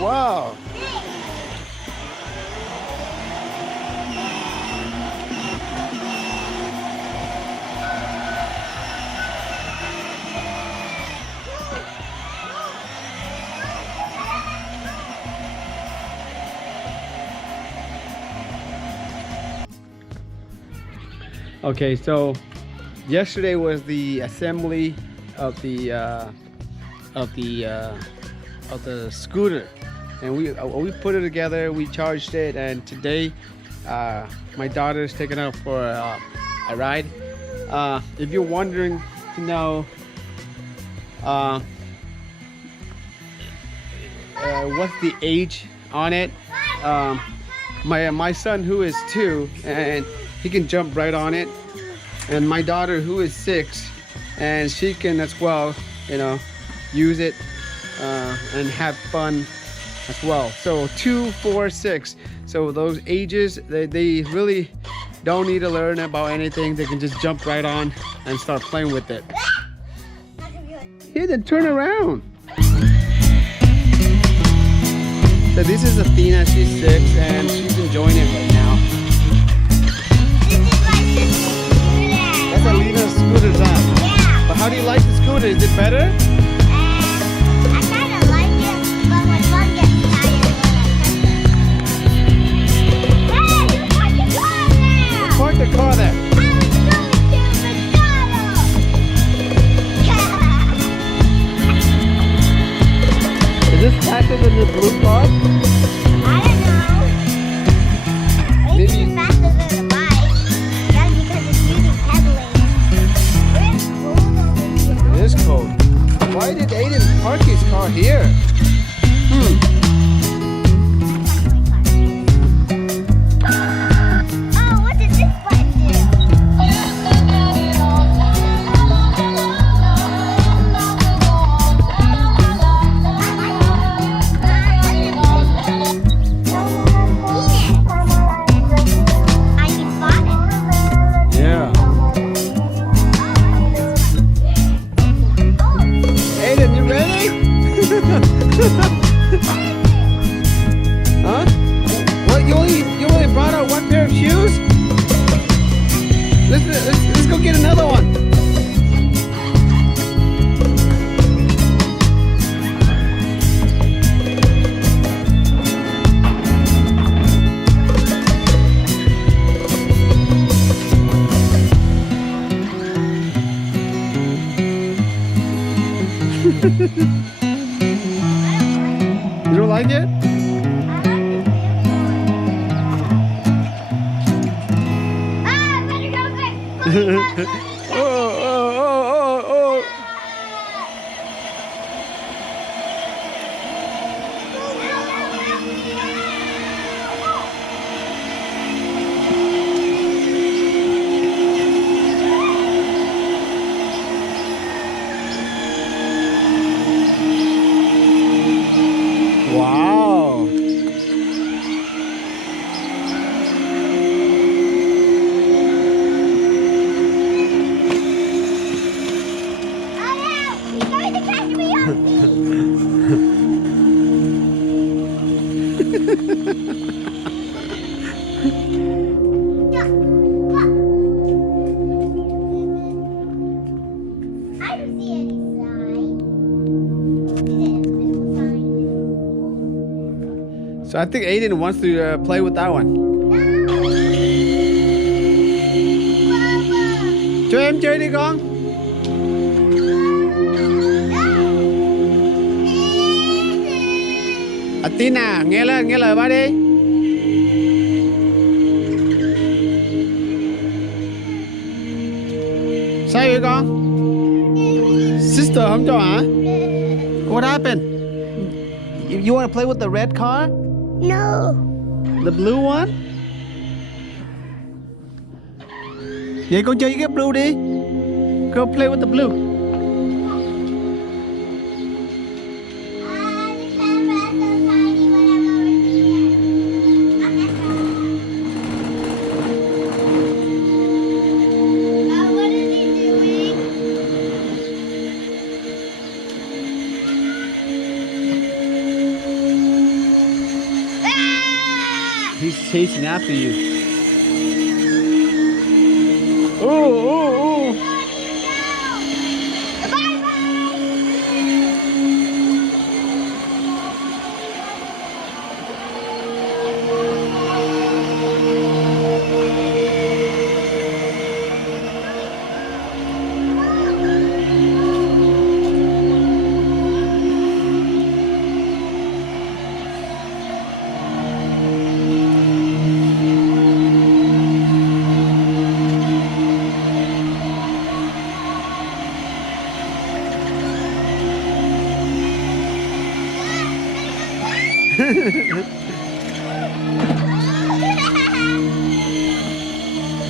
wow. Okay, so yesterday was the assembly of the scooter, and we put it together. We charged it, and today my daughter is taking out for a ride. If you're wondering to know what's the age on it, my son, who is 2, and he can jump right on it, and my daughter, who is 6, and she can as well, you know, use it and have fun as well. So 2, 4, 6. So those ages, they really don't need to learn about anything. They can just jump right on and start playing with it. Here, then turn around. So this is Athena. She's 6 and she's enjoying it right now. That's Alina's scooter's on. Yeah. But how do you like the scooter? Is it better? I kind of like it, but my phone gets tired when I touch it. Hey, you parked the car there! Park the car there. I was going to McDonald's! Is this faster than the blue car? I don't know. Maybe it's faster than the bike. That's because it's using pedaling. It's cold over here. It is cold. Why did Aiden park his car here? Oh, what did this button I can spot it. Yeah. Aiden, you ready? Huh? What? You only brought out one pair of shoes? Let's go get another one. You don't like it? Ah, better go quick. Oh. Wow. Oh no, he's going to catch me I don't see any sign. Is it invisible sign? So I think Aiden wants to play with that one. Cho em chơi đi con. Athena, nghe lời ba đi. Sao vậy con? Sister không cho hả? What happened? You want to play with the red car? No. The blue one? Vậy con chơi với cái blue đi. Go play with the blue. What is he doing? chasing after you. Oh.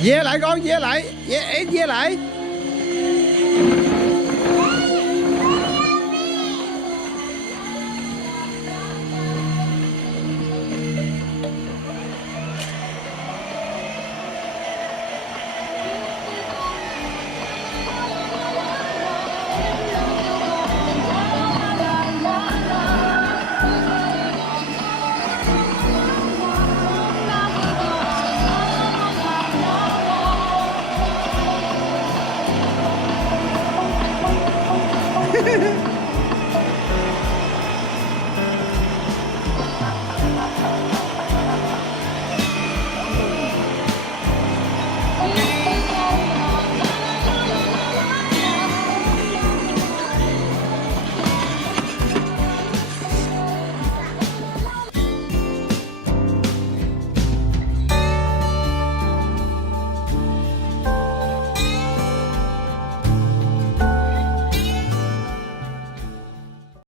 Dê lại con, dê lại, dê lại.